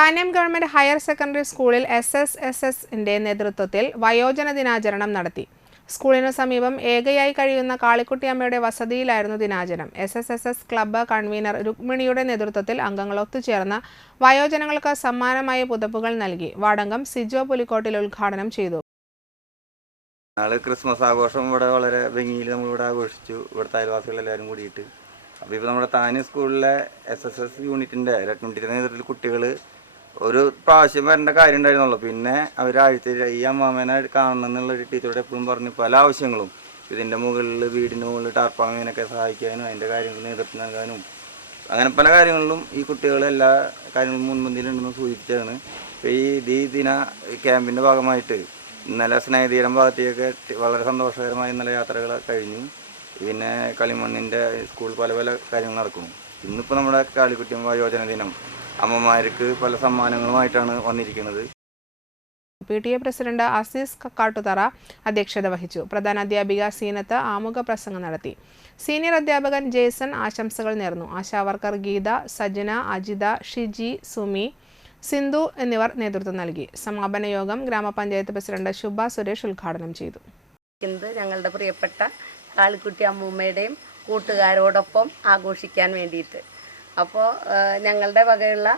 Kanam government higher secondary സ്കൂളിൽ S S S എസിന്റെ നേതൃത്വത്തിൽ വയോജന ദിനാചരണം നടത്തി. സ്കൂളിനു സമീപം ഏകയായി കഴിയുന്ന കാളിക്കുട്ടിയമ്മയുടെ വസതിയിലായിരുന്നു ദിനാചരണം. S S S S club convener രുക്മിണിയുടെ നേതൃത്വത്തിൽ അംഗങ്ങൾ ഒത്തുചേർന്ന വയോജനങ്ങൾക്ക് സമ്മാനമായ പുതപ്പുകൾ നൽകി. വാടംഗം സിജോ പുലിക്കോട്ടിൽ ഉദ്ഘാടനം ചെയ്തു. നാളെ ക്രിസ്മസ് ആഘോഷം ഇവിടെ വളരെ ഭംഗിയിൽ നമ്മളിവിടെ ആഘോഷിച്ചു. ഇവിടുത്തെ അയൽവാസികൾ എല്ലാവരും കൂടിയിട്ട്. അപ്പോൾ ഇപ്പോൾ നമ്മുടെ താനി സ്കൂളിലെ എസ് എസ് എസ് യൂണിറ്റിന്റെ രണ്ടിന്റെ നേതൃത്വത്തിൽ കുട്ടികൾ ഒരു പ്രാവശ്യം വരേണ്ട കാര്യം ഉണ്ടായിരുന്നുള്ളൂ പിന്നെ അവർ ആഴ്ചയിൽ ഈ അമ്മാമേനെ കാണണം എന്നുള്ളൊരു ടീച്ചറോട് എപ്പോഴും പറഞ്ഞു പല ആവശ്യങ്ങളും. ഇതിന്റെ മുകളിൽ വീടിന്റെ മുകളിൽ ടാർപ്പാങ്ങനൊക്കെ സഹായിക്കാനും അതിന്റെ കാര്യങ്ങൾ നേതൃത്വം നൽകാനും. അങ്ങനെ പല കാര്യങ്ങളിലും ഈ കുട്ടികൾ എല്ലാ കാര്യങ്ങളും മുൻപന്തിയിലുണ്ടെന്ന് സൂചിപ്പിച്ചാണ് ഇപ്പോൾ ഈ ദീ ദിന ക്യാമ്പിന്റെ ഭാഗമായിട്ട് ഇന്നലെ സ്നേഹതീരം ഭാഗത്തേക്ക് വളരെ സന്തോഷകരമായി ഇന്നലെ യാത്രകൾ കഴിഞ്ഞു. പിന്നെ കളിമണ്ണിന്റെ സ്കൂൾ പല പല കാര്യങ്ങൾ നടക്കുന്നു. ഇന്നിപ്പോൾ നമ്മുടെ കാളിക്കുട്ടിയും വയോജന ദിനം. അമ്മമാർക്ക് പല സമ്മാനങ്ങളുമായിട്ടാണ് വന്നിരിക്കുന്നത്. P T A president Azeez Kakkattuthara അധ്യക്ഷത വഹിച്ചു. പ്രധാന അധ്യാപിക സീനത്ത് ആമുഖ പ്രസംഗം നടത്തി. സീനിയർ അധ്യാപകൻ ജേസൺ ആശംസകൾ നേർന്നു. ആശാവർക്കർ ഗീത സജന അജിത ഷിജി സുമി സിന്ധു എന്നിവർ നേതൃത്വം നൽകി. സമാപന യോഗം ഗ്രാമപഞ്ചായത്ത് പ്രസിഡന്റ് ശുഭ സുരേഷ് ഉദ്ഘാടനം ചെയ്തു. ഞങ്ങളുടെ പ്രിയപ്പെട്ട കാളിക്കുട്ടി അമ്മൂമ്മയുടെയും കൂട്ടുകാരോടൊപ്പം ആഘോഷിക്കാൻ വേണ്ടിയിട്ട് അപ്പോൾ ഞങ്ങളുടെ വകയുള്ള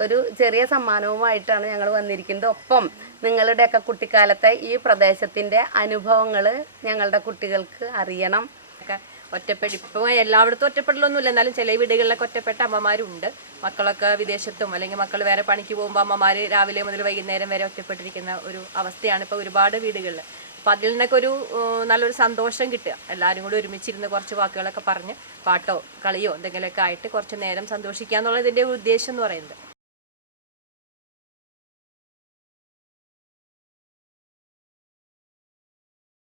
ഒരു ചെറിയ സമ്മാനവുമായിട്ടാണ് ഞങ്ങൾ വന്നിരിക്കുന്നത്. ഒപ്പം നിങ്ങളുടെയൊക്കെ കുട്ടിക്കാലത്തെ ഈ പ്രദേശത്തിന്റെ അനുഭവങ്ങൾ ഞങ്ങളുടെ കുട്ടികൾക്ക് അറിയണം. ഒക്കെ ഒറ്റപ്പെട്ട് ഇപ്പോൾ എല്ലായിടത്തും ഒറ്റപ്പെടലൊന്നുമില്ല. എന്നാലും ചില വീടുകളിലൊക്കെ ഒറ്റപ്പെട്ട അമ്മമാരുണ്ട്. മക്കളൊക്കെ വിദേശത്തും അല്ലെങ്കിൽ മക്കൾ വേറെ പണിക്ക് പോകുമ്പോൾ അമ്മമാർ രാവിലെ മുതൽ വൈകുന്നേരം വരെ ഒറ്റപ്പെട്ടിരിക്കുന്ന ഒരു അവസ്ഥയാണ് ഇപ്പോൾ ഒരുപാട് വീടുകളിൽ അപ്പം അതിൽ നിന്നൊക്കെ ഒരു നല്ലൊരു സന്തോഷം കിട്ടുക. എല്ലാവരും കൂടി ഒരുമിച്ചിരുന്ന് കുറച്ച് വാക്കുകളൊക്കെ പറഞ്ഞ് പാട്ടോ കളിയോ എന്തെങ്കിലുമൊക്കെ ആയിട്ട് കുറച്ച് നേരം സന്തോഷിക്കുക എന്നുള്ളതിന്റെ ഉദ്ദേശം എന്ന് പറയുന്നത്.